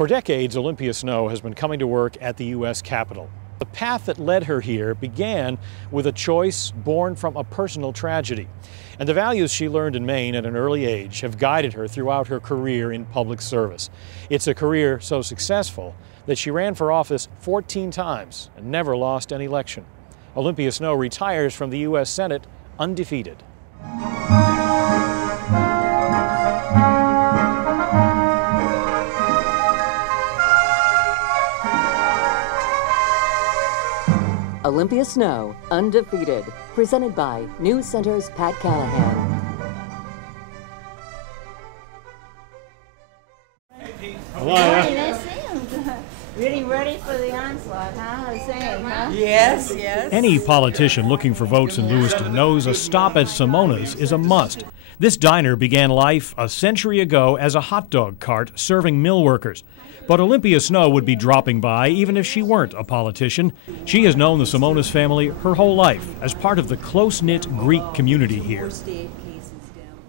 For decades, Olympia Snowe has been coming to work at the U.S. Capitol. The path that led her here began with a choice born from a personal tragedy. And the values she learned in Maine at an early age have guided her throughout her career in public service. It's a career so successful that she ran for office 14 times and never lost an election. Olympia Snowe retires from the U.S. Senate undefeated. Olympia Snowe, Undefeated, presented by News Center's Pat Callahan. Hello. Really ready for the onslaught, huh? Yes, yes. Any politician looking for votes in Lewiston knows a stop at Simona's is a must. This diner began life a century ago as a hot dog cart serving mill workers. But Olympia Snowe would be dropping by even if she weren't a politician. She has known the Simona's family her whole life as part of the close-knit Greek community here.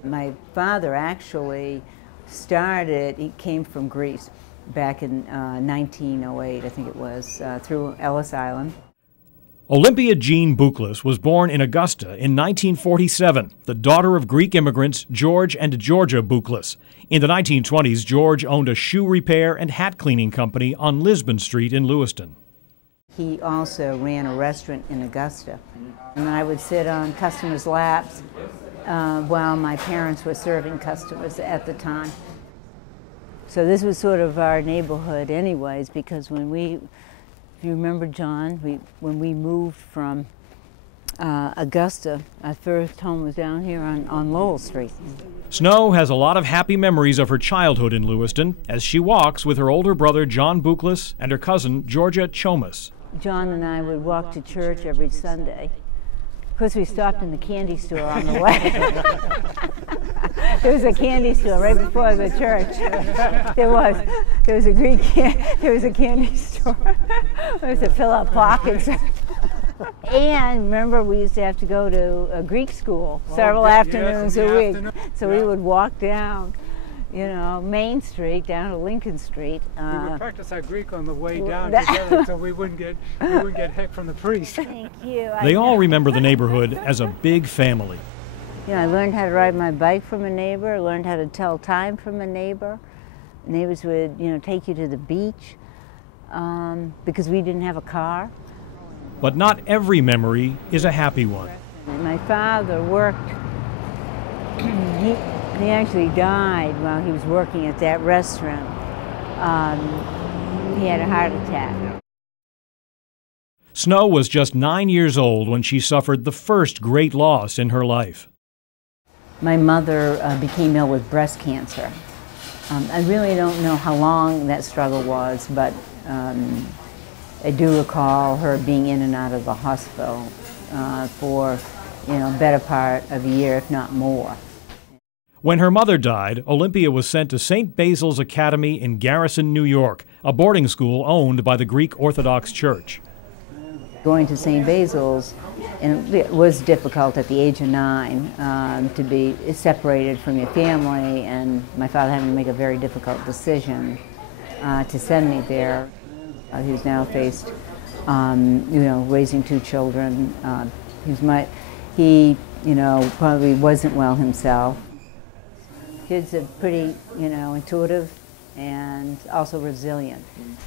My father actually started, he came from Greece back in 1908, I think it was, through Ellis Island. Olympia Jean Bouklis was born in Augusta in 1947, the daughter of Greek immigrants George and Georgia Bouklis. In the 1920s, George owned a shoe repair and hat cleaning company on Lisbon Street in Lewiston. He also ran a restaurant in Augusta, and I would sit on customers' laps while my parents were serving customers at the time. So this was sort of our neighborhood anyways, because when we, if you remember, John, when we moved from Augusta, our first home was down here on Lowell Street. Snowe has a lot of happy memories of her childhood in Lewiston as she walks with her older brother John Bouklis and her cousin Georgia Chomas. John and I would walk to church every Sunday. Of course, we stopped in the candy store on the way. There was a candy store right before the church. There was a candy store. There was a fill up pockets. And remember, we used to have to go to a Greek school several afternoons a week. So we would walk down, you know, Main Street down to Lincoln Street. We would practice our Greek on the way down together, so we wouldn't get heck from the priest. Thank you. They all remember the neighborhood as a big family. You know, I learned how to ride my bike from a neighbor. I learned how to tell time from a neighbor. Neighbors would, you know, take you to the beach because we didn't have a car. But not every memory is a happy one. My father worked, he actually died while he was working at that restaurant. He had a heart attack. Snowe was just 9 years old when she suffered the first great loss in her life. My mother became ill with breast cancer. I really don't know how long that struggle was, but I do recall her being in and out of the hospital for, you know, better part of a year, if not more. When her mother died, Olympia was sent to St. Basil's Academy in Garrison, New York, a boarding school owned by the Greek Orthodox Church. Going to St. Basil's, and it was difficult at the age of 9 to be separated from your family, and my father having to make a very difficult decision to send me there. He's now faced, you know, raising 2 children. He, you know, probably wasn't well himself. Kids are pretty, you know, intuitive and also resilient.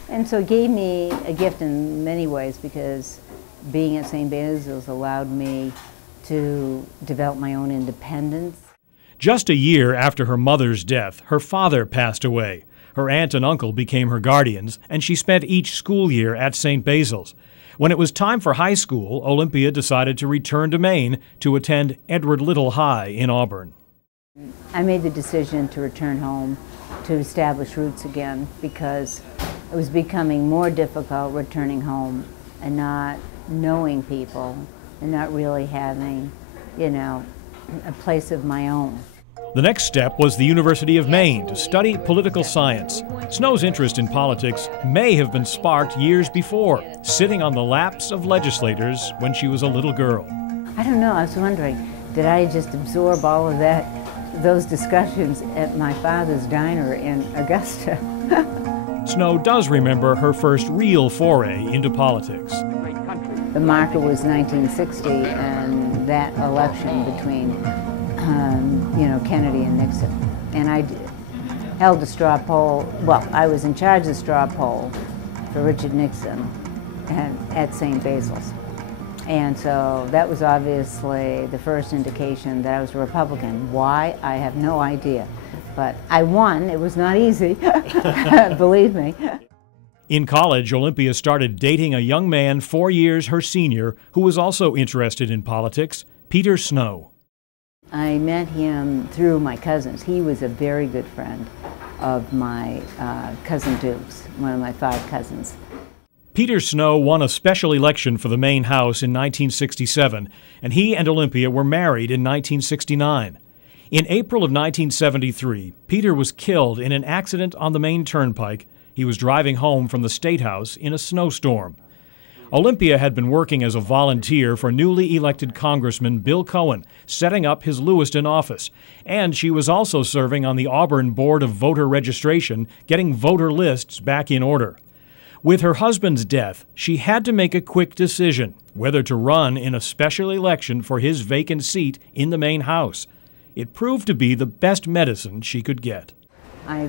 And so it gave me a gift in many ways, because being at St. Basil's allowed me to develop my own independence. Just a year after her mother's death, her father passed away. Her aunt and uncle became her guardians, and she spent each school year at St. Basil's. When it was time for high school, Olympia decided to return to Maine to attend Edward Little High in Auburn. I made the decision to return home to establish roots again, because it was becoming more difficult returning home and not knowing people and not really having, you know, a place of my own. The next step was the University of Maine to study political science. Snowe's interest in politics may have been sparked years before, sitting on the laps of legislators when she was a little girl. I don't know, I was wondering, did I just absorb all of those discussions at my father's diner in Augusta? Snowe does remember her first real foray into politics. The marker was 1960 and that election between, Kennedy and Nixon. And I held a straw poll, well, I was in charge of the straw poll for Richard Nixon at St. Basil's. And so that was obviously the first indication that I was a Republican. Why? I have no idea. But I won. It was not easy, believe me. In college, Olympia started dating a young man 4 years her senior who was also interested in politics, Peter Snowe. I met him through my cousins. He was a very good friend of my cousin Duke's, one of my 5 cousins. Peter Snowe won a special election for the Maine House in 1967, and he and Olympia were married in 1969. In April of 1973, Peter was killed in an accident on the Maine Turnpike. He was driving home from the State House in a snowstorm. Olympia had been working as a volunteer for newly elected Congressman Bill Cohen, setting up his Lewiston office. And she was also serving on the Auburn Board of Voter Registration, getting voter lists back in order. With her husband's death, she had to make a quick decision whether to run in a special election for his vacant seat in the Maine House. It proved to be the best medicine she could get. I,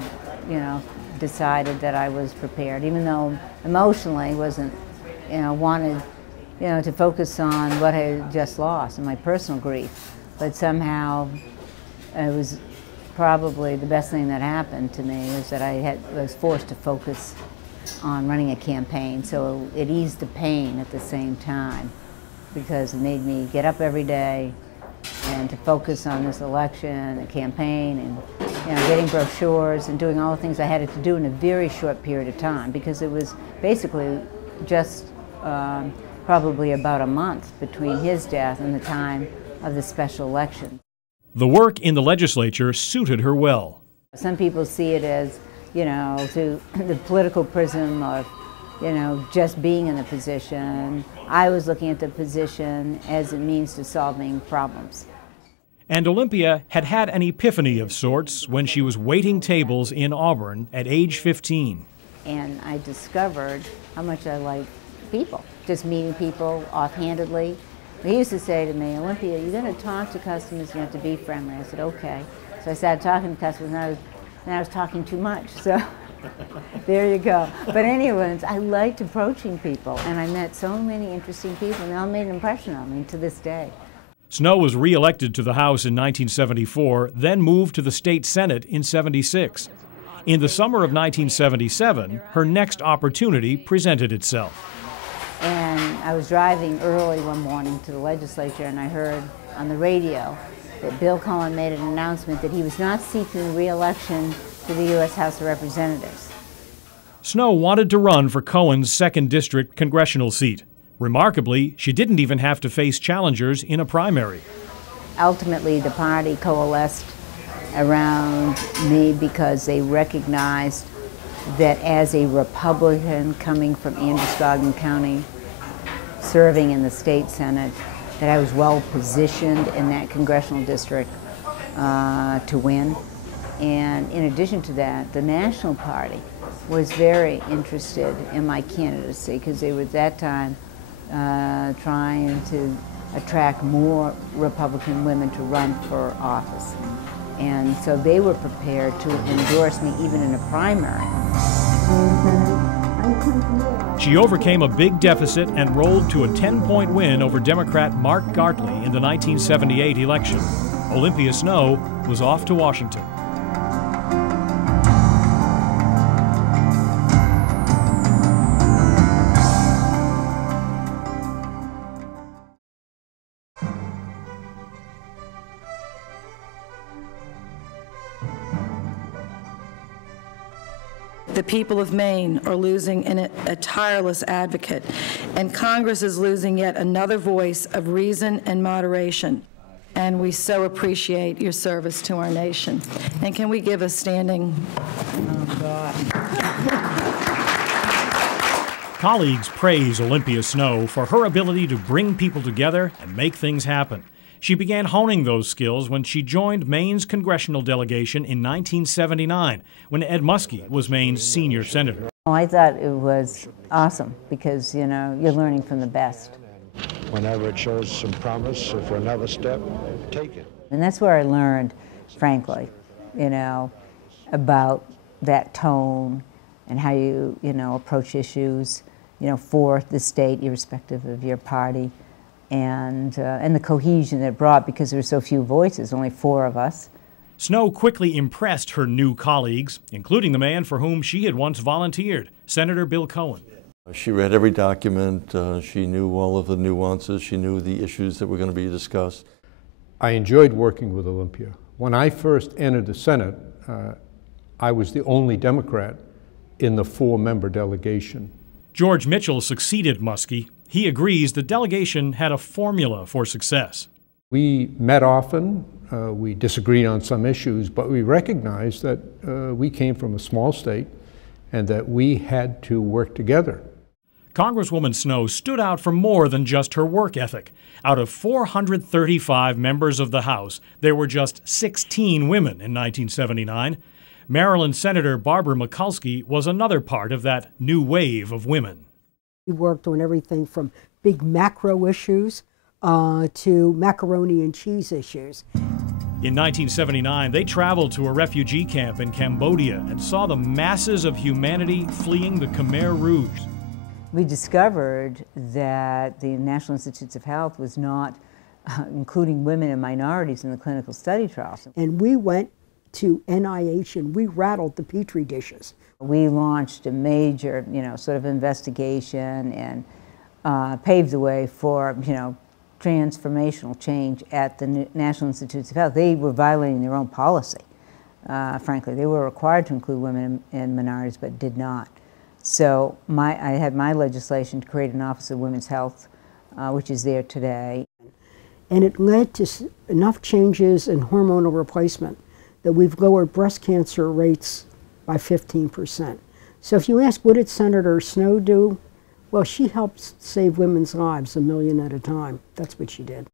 decided that I was prepared, even though emotionally wasn't, wanted, to focus on what I had just lost and my personal grief. But somehow it was probably the best thing that happened to me is that I was forced to focus on running a campaign, so it eased the pain at the same time because it made me get up every day and to focus on this election, the campaign, and getting brochures and doing all the things I had to do in a very short period of time because it was basically just probably about a month between his death and the time of the special election. The work in the legislature suited her well. Some people see it as through the political prism of, just being in the position. I was looking at the position as a means to solving problems. And Olympia had had an epiphany of sorts when she was waiting tables in Auburn at age 15. And I discovered how much I like people, just meeting people offhandedly. He used to say to me, Olympia, you're going to talk to customers, you have to be friendly. I said, okay. So I started talking to customers, and I was talking too much, so there you go. But anyways, I liked approaching people, and I met so many interesting people, and they all made an impression on me to this day. Snowe was re-elected to the House in 1974, then moved to the state Senate in '76. In the summer of 1977, her next opportunity presented itself. And I was driving early one morning to the legislature, and I heard on the radio that Bill Cohen made an announcement that he was not seeking re-election to the U.S. House of Representatives. Snowe wanted to run for Cohen's 2nd District congressional seat. Remarkably, she didn't even have to face challengers in a primary. Ultimately, the party coalesced around me because they recognized that as a Republican coming from Androscoggin County, serving in the state Senate, that I was well positioned in that congressional district to win. And in addition to that, the National Party was very interested in my candidacy because they were at that time trying to attract more Republican women to run for office. And so they were prepared to endorse me even in a primary. She overcame a big deficit and rolled to a 10-point win over Democrat Mark Gartley in the 1978 election. Olympia Snowe was off to Washington. The people of Maine are losing a tireless advocate, and Congress is losing yet another voice of reason and moderation. And we so appreciate your service to our nation. And can we give a standing? Oh, God. Colleagues praise Olympia Snowe for her ability to bring people together and make things happen. She began honing those skills when she joined Maine's congressional delegation in 1979, when Ed Muskie was Maine's senior senator. I thought it was awesome because, you know, you're learning from the best. Whenever it shows some promise for another step, take it. And that's where I learned, frankly, you know, about that tone and how you approach issues, you know, for the state, irrespective of your party, and the cohesion that it brought because there were so few voices, only 4 of us. Snowe quickly impressed her new colleagues, including the man for whom she had once volunteered, Senator Bill Cohen. She read every document, she knew all of the nuances, she knew the issues that were going to be discussed. I enjoyed working with Olympia. When I first entered the Senate, I was the only Democrat in the 4-member delegation. George Mitchell succeeded Muskie. He agrees the delegation had a formula for success. We met often, we disagreed on some issues, but we recognized that we came from a small state and that we had to work together. Congresswoman Snowe stood out for more than just her work ethic. Out of 435 members of the House, there were just 16 women in 1979. Maryland Senator Barbara Mikulski was another part of that new wave of women. We worked on everything from big macro issues to macaroni and cheese issues. In 1979, they traveled to a refugee camp in Cambodia and saw the masses of humanity fleeing the Khmer Rouge. We discovered that the National Institutes of Health was not including women and minorities in the clinical study trials. And we went to NIH and we rattled the petri dishes. We launched a major, sort of investigation and paved the way for, transformational change at the National Institutes of Health. They were violating their own policy, frankly. They were required to include women and minorities, but did not. So I had my legislation to create an Office of Women's Health, which is there today. And it led to enough changes in hormonal replacement that we've lowered breast cancer rates by 15%. So if you ask, what did Senator Snowe do? Well, she helped save women's lives 1 million at a time. That's what she did.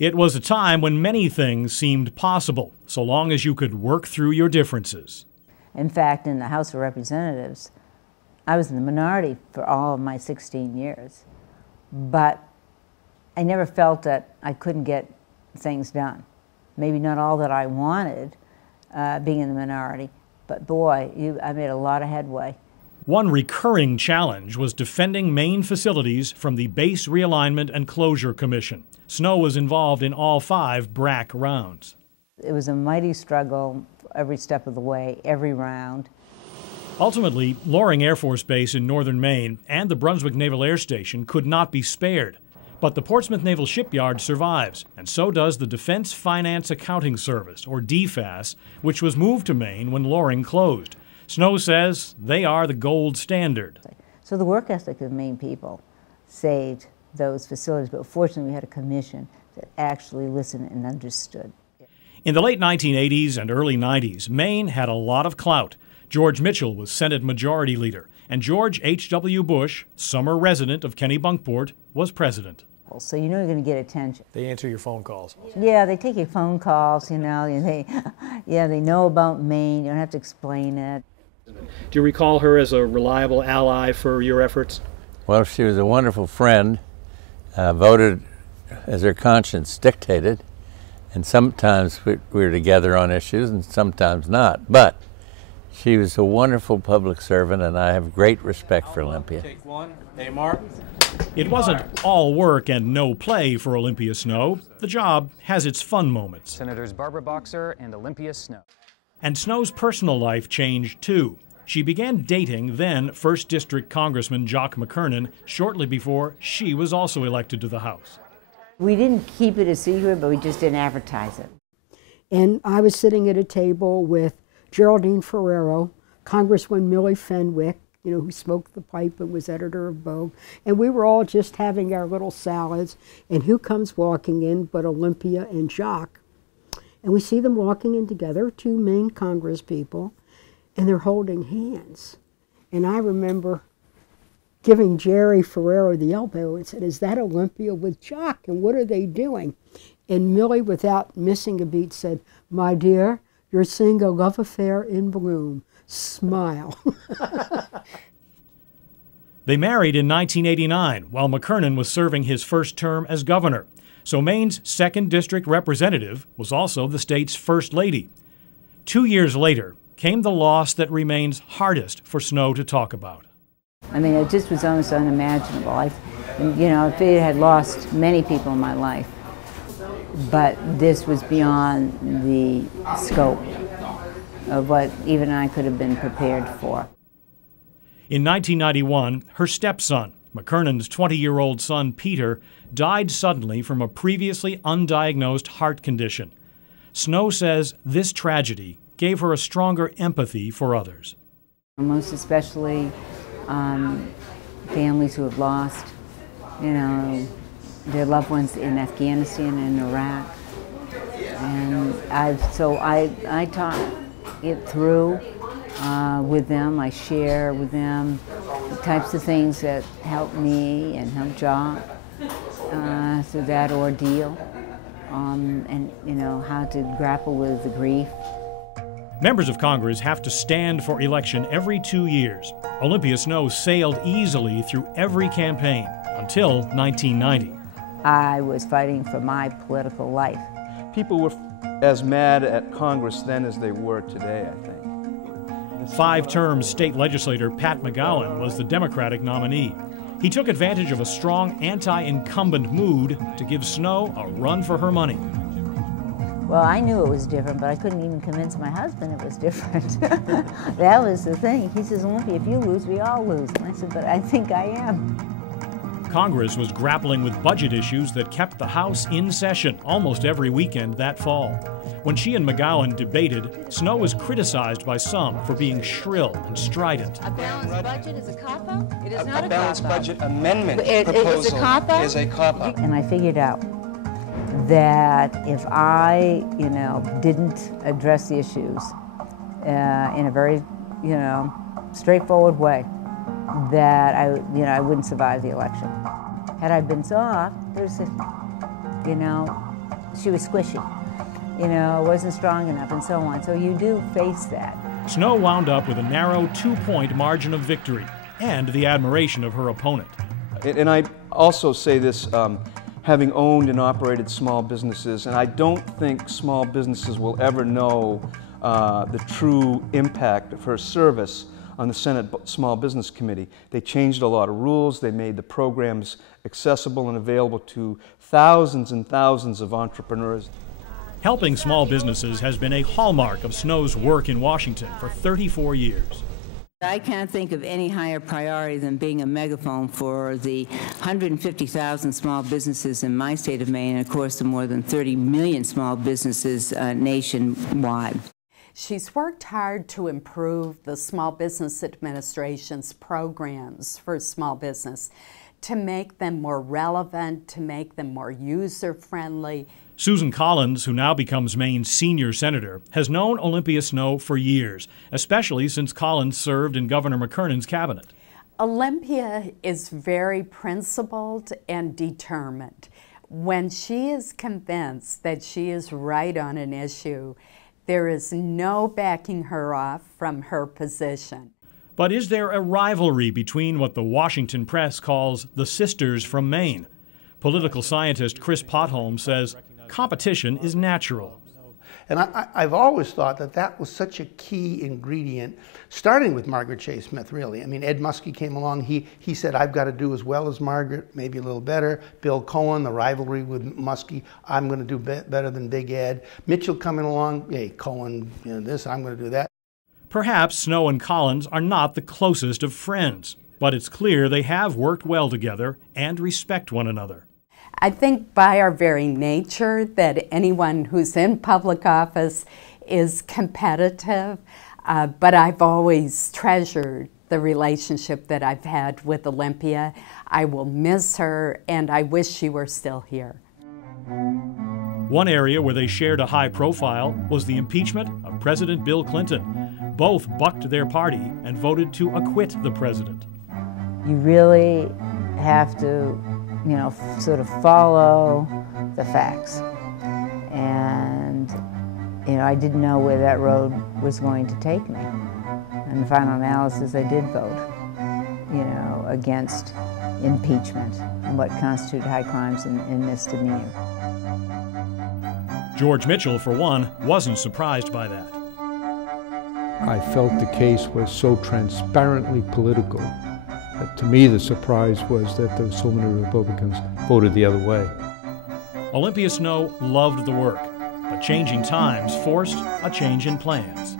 It was a time when many things seemed possible, so long as you could work through your differences. In fact, in the House of Representatives, I was in the minority for all of my 16 years, but I never felt that I couldn't get things done. Maybe not all that I wanted, being in the minority, but boy, I made a lot of headway. One recurring challenge was defending Maine facilities from the Base Realignment and Closure Commission. Snowe was involved in all 5 BRAC rounds. It was a mighty struggle every step of the way, every round. Ultimately, Loring Air Force Base in northern Maine and the Brunswick Naval Air Station could not be spared. But the Portsmouth Naval Shipyard survives, and so does the Defense Finance Accounting Service, or DFAS, which was moved to Maine when Loring closed. Snowe says they are the gold standard. So the work ethic of Maine people saved those facilities, but fortunately we had a commission that actually listened and understood. In the late 1980s and early 90s, Maine had a lot of clout. George Mitchell was Senate Majority Leader, and George H.W. Bush, summer resident of Kennebunkport, was president. So you know you're going to get attention. They answer your phone calls. Yeah, they take your phone calls, they know about Maine, you don't have to explain it. Do you recall her as a reliable ally for your efforts? Well, she was a wonderful friend, voted as her conscience dictated, and sometimes we were together on issues and sometimes not. But she was a wonderful public servant, and I have great respect for Olympia. Take one. Hey, Mark. It wasn't all work and no play for Olympia Snowe. The job has its fun moments. Senators Barbara Boxer and Olympia Snowe. And Snowe's personal life changed too. She began dating then 1st District Congressman Jock McKernan shortly before she was also elected to the House. We didn't keep it a secret, but we just didn't advertise it. And I was sitting at a table with Geraldine Ferrero, Congresswoman Millie Fenwick, who smoked the pipe and was editor of Vogue, and we were all just having our little salads, and who comes walking in but Olympia and Jock? And we see them walking in together, 2 Maine Congress people, and they're holding hands. And I remember giving Jerry Ferrero the elbow and said, "Is that Olympia with Jock, and what are they doing?" And Millie, without missing a beat, said, "My dear, you're seeing a love affair in bloom. Smile." They married in 1989 while McKernan was serving his first term as governor. So Maine's 2nd District representative was also the state's first lady. 2 years later came the loss that remains hardest for Snowe to talk about. I mean, it just was almost unimaginable. You know, I had lost many people in my life, but this was beyond the scope of what even I could have been prepared for. In 1991, her stepson, McKernan's 20-year-old son Peter, died suddenly from a previously undiagnosed heart condition. Snowe says this tragedy gave her a stronger empathy for others. Most especially families who have lost, you know, their loved ones in Afghanistan and Iraq. And I talk it through with them. I share with them the types of things that help me and help Jock through that ordeal, and you know, how to grapple with the grief. Members of Congress have to stand for election every 2 years. Olympia Snowe sailed easily through every campaign until 1990. I was fighting for my political life. People were as mad at Congress then as they were today, I think. 5-term state legislator Pat McGowan was the Democratic nominee. He took advantage of a strong anti-incumbent mood to give Snowe a run for her money. Well, I knew it was different, but I couldn't even convince my husband it was different. That was the thing. He says, "Olympia, if you lose, we all lose." And I said, "But I think I am." Congress was grappling with budget issues that kept the House in session almost every weekend that fall. When she and McGowan debated, Snowe was criticized by some for being shrill and strident. A balanced budget is a cop-out? It is not a balanced cop-out. budget amendment Proposal is a cop-out? Is a cop-out. And I figured out that if I, you know, didn't address the issues in a very, you know, straightforward way, that I wouldn't survive the election. Had I been soft, you know, she was squishy, you know, wasn't strong enough, and so on. So you do face that. Snowe wound up with a narrow 2-point margin of victory and the admiration of her opponent. And I also say this, having owned and operated small businesses, and I don't think small businesses will ever know the true impact of her service on the Senate Small Business Committee. They changed a lot of rules. They made the programs accessible and available to thousands and thousands of entrepreneurs. Helping small businesses has been a hallmark of Snowe's work in Washington for 34 years. I can't think of any higher priority than being a megaphone for the 150,000 small businesses in my state of Maine, and of course the more than 30 million small businesses nationwide. She's worked hard to improve the Small Business Administration's programs for small business, to make them more relevant, to make them more user-friendly. Susan Collins, who now becomes Maine's senior senator, has known Olympia Snowe for years, especially since Collins served in Governor McKernan's cabinet. Olympia is very principled and determined. When she is convinced that she is right on an issue, there is no backing her off from her position. But is there a rivalry between what the Washington press calls the sisters from Maine? Political scientist Chris Potholm says competition is natural. And I've always thought that that was such a key ingredient, starting with Margaret Chase Smith, really. I mean, Ed Muskie came along, he said, I've got to do as well as Margaret, maybe a little better. Bill Cohen, the rivalry with Muskie, I'm going to do better than Big Ed. Mitchell coming along, hey, Cohen, you know, this, I'm going to do that. Perhaps Snowe and Collins are not the closest of friends, but it's clear they have worked well together and respect one another. I think by our very nature that anyone who's in public office is competitive, but I've always treasured the relationship that I've had with Olympia. I will miss her, and I wish she were still here. One area where they shared a high profile was the impeachment of President Bill Clinton. Both bucked their party and voted to acquit the president. You really have to, you know, sort of follow the facts. And, you know, I didn't know where that road was going to take me. In the final analysis, I did vote, you know, against impeachment and what constitute high crimes and misdemeanor. George Mitchell, for one, wasn't surprised by that. I felt the case was so transparently political that to me the surprise was that there were so many Republicans voted the other way. Olympia Snowe loved the work, but changing times forced a change in plans.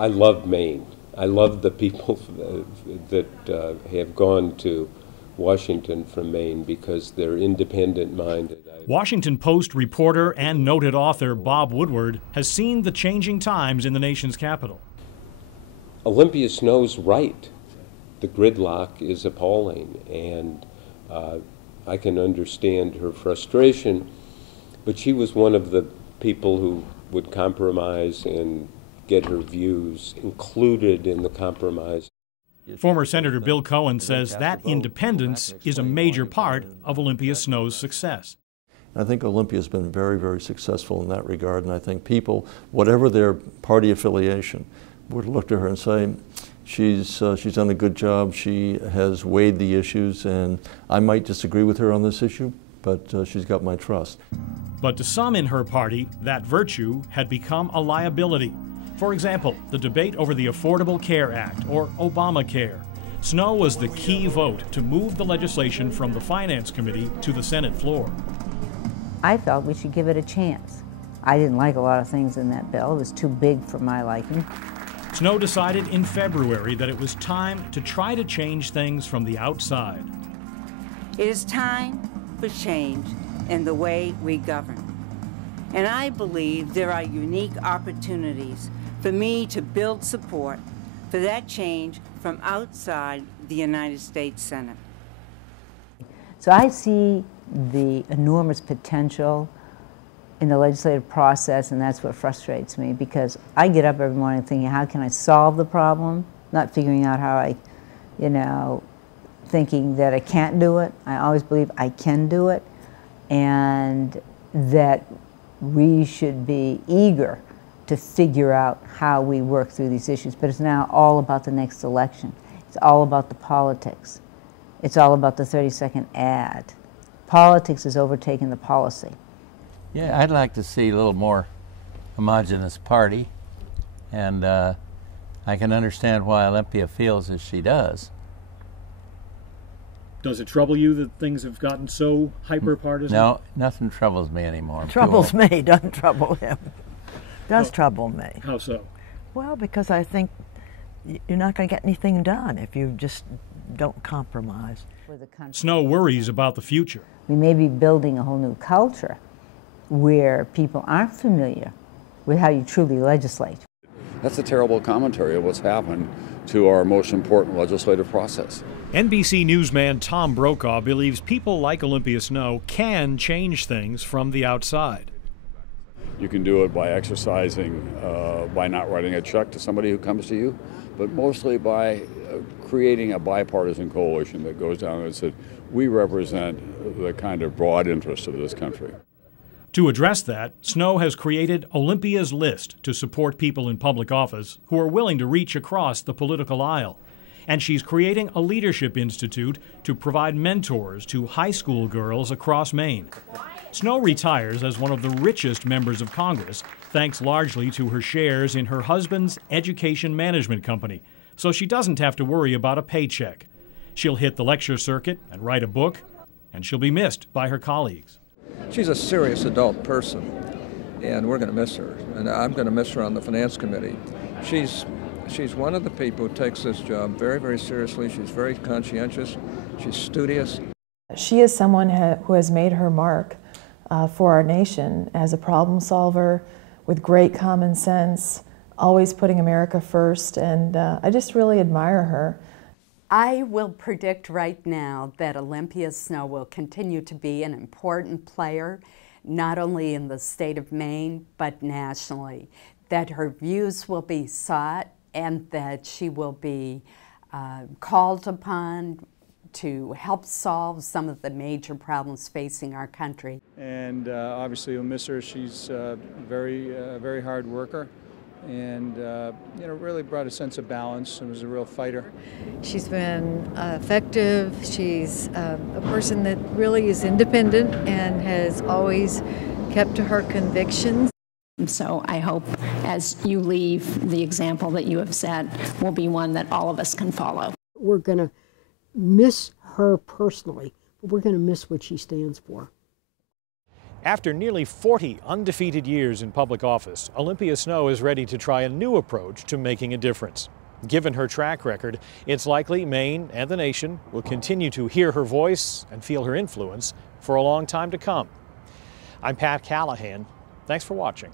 I love Maine. I love the people that have gone to Washington from Maine because they're independent-minded. Washington Post reporter and noted author Bob Woodward has seen the changing times in the nation's capital. Olympia Snowe's right. The gridlock is appalling, and I can understand her frustration, but she was one of the people who would compromise and get her views included in the compromise. Former Senator Bill Cohen says that independence is a major part of Olympia Snowe's success. I think Olympia's been very, very successful in that regard, and I think people, whatever their party affiliation, would look to her and say, she's done a good job, she has weighed the issues, and I might disagree with her on this issue, but she's got my trust. But to some in her party, that virtue had become a liability. For example, the debate over the Affordable Care Act, or Obamacare. Snowe was the key vote to move the legislation from the Finance Committee to the Senate floor. I felt we should give it a chance. I didn't like a lot of things in that bill. It was too big for my liking. Snowe decided in February that it was time to try to change things from the outside. It is time for change in the way we govern. And I believe there are unique opportunities for me to build support for that change from outside the United States Senate. So I see the enormous potential in the legislative process, and that's what frustrates me, because I get up every morning thinking, how can I solve the problem? Not figuring out how I, you know, thinking that I can't do it. I always believe I can do it, and that we should be eager to figure out how we work through these issues. But it's now all about the next election. It's all about the politics. It's all about the 30-second ad. Politics has overtaken the policy. Yeah, I'd like to see a little more homogeneous party, and I can understand why Olympia feels as she does. Does it trouble you that things have gotten so hyper-partisan? No, nothing troubles me anymore. Troubles me, doesn't trouble him. Does trouble me. How so? Well, because I think you're not going to get anything done if you just don't compromise. Snowe worries about the future. We may be building a whole new culture where people aren't familiar with how you truly legislate. That's a terrible commentary of what's happened to our most important legislative process. NBC newsman Tom Brokaw believes people like Olympia Snowe can change things from the outside. You can do it by exercising, by not writing a check to somebody who comes to you, but mostly by creating a bipartisan coalition that goes down and says, we represent the kind of broad interests of this country. To address that, Snowe has created Olympia's List to support people in public office who are willing to reach across the political aisle. And she's creating a leadership institute to provide mentors to high school girls across Maine. Snowe retires as one of the richest members of Congress, thanks largely to her shares in her husband's education management company, so she doesn't have to worry about a paycheck. She'll hit the lecture circuit and write a book, and she'll be missed by her colleagues. She's a serious adult person, and we're going to miss her, and I'm going to miss her on the Finance Committee. She's one of the people who takes this job very, very seriously. She's very conscientious. She's studious. She is someone who has made her mark for our nation as a problem solver with great common sense, always putting America first, and I just really admire her. I will predict right now that Olympia Snowe will continue to be an important player, not only in the state of Maine, but nationally. that her views will be sought and that she will be called upon to help solve some of the major problems facing our country. And obviously we'll miss her. She's a very hard worker, and you know, really brought a sense of balance and was a real fighter. She's been effective. She's a person that really is independent and has always kept to her convictions. So I hope as you leave, the example that you have set will be one that all of us can follow. We're going to miss her personally, but we're going to miss what she stands for. After nearly 40 undefeated years in public office, Olympia Snowe is ready to try a new approach to making a difference. Given her track record, it's likely Maine and the nation will continue to hear her voice and feel her influence for a long time to come. I'm Pat Callahan. Thanks for watching.